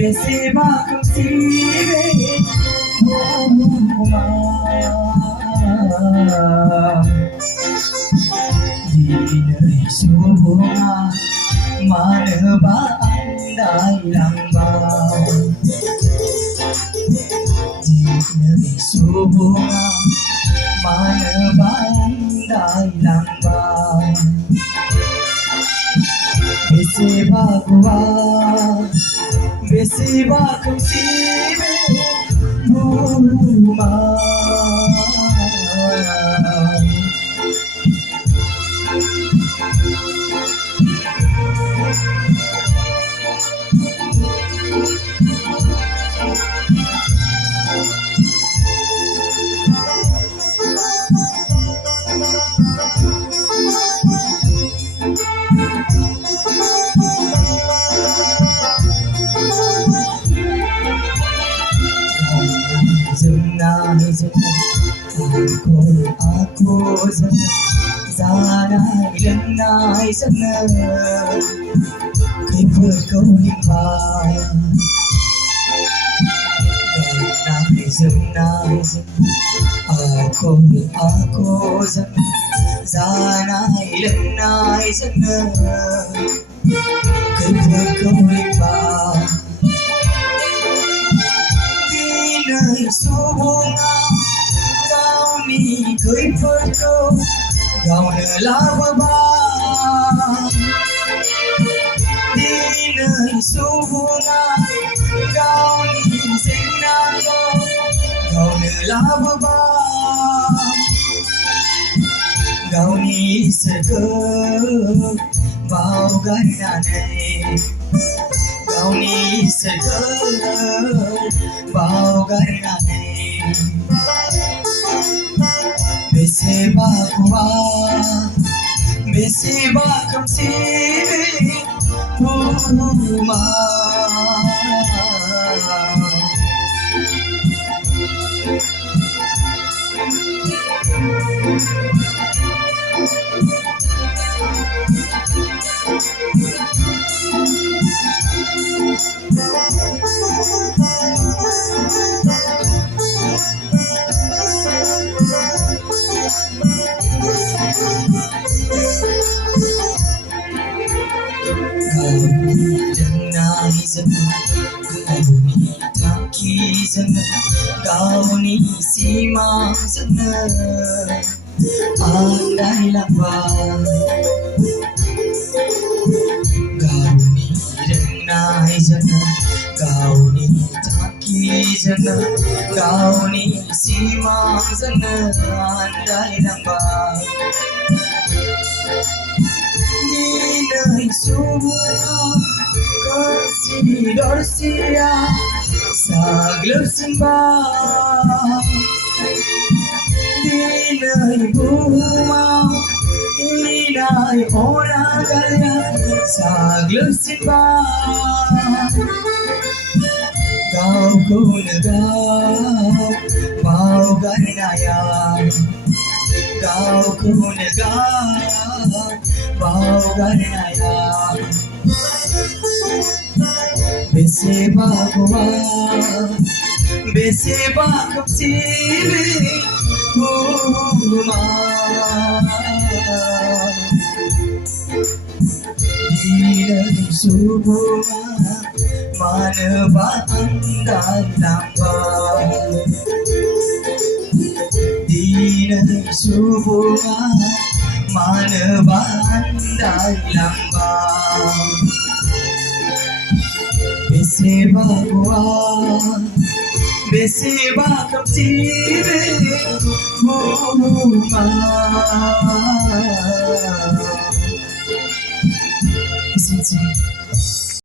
Bersama kesibe Muma Dinai suha Manaba andai lambang Dinai suha Manaba andai lambang Bersama Bersama kesibe Muma Aku sana lần này rất ngờ khi vừa câu linh ba lần này aku rất sana lần này rất ngờ khi vừa câu linh ba đi nơi số cười phơi câu gạo nở lá ba đi nơi số nga gạo nhìn xanh na gạo nở lá ba gạo ní sờ cơ vào gái này gạo ní sờ cơ vào gái này Bersama kesibe Muma Kau ni simang sana andai lambang kau ni renai sana kau ni taki sana kau ni simang sana andai lambang di nơi subuh kasih dorsia Saglap sembah di nơi bunga di nơi orang kaya saglap sembah kau ku negau mau ganaya kau ku negau mau ganaya Bersama kesibe Muma di dari subuh manaba andai lambang di dari subuh manaba andai lambang Bersama kesibe Muma Sing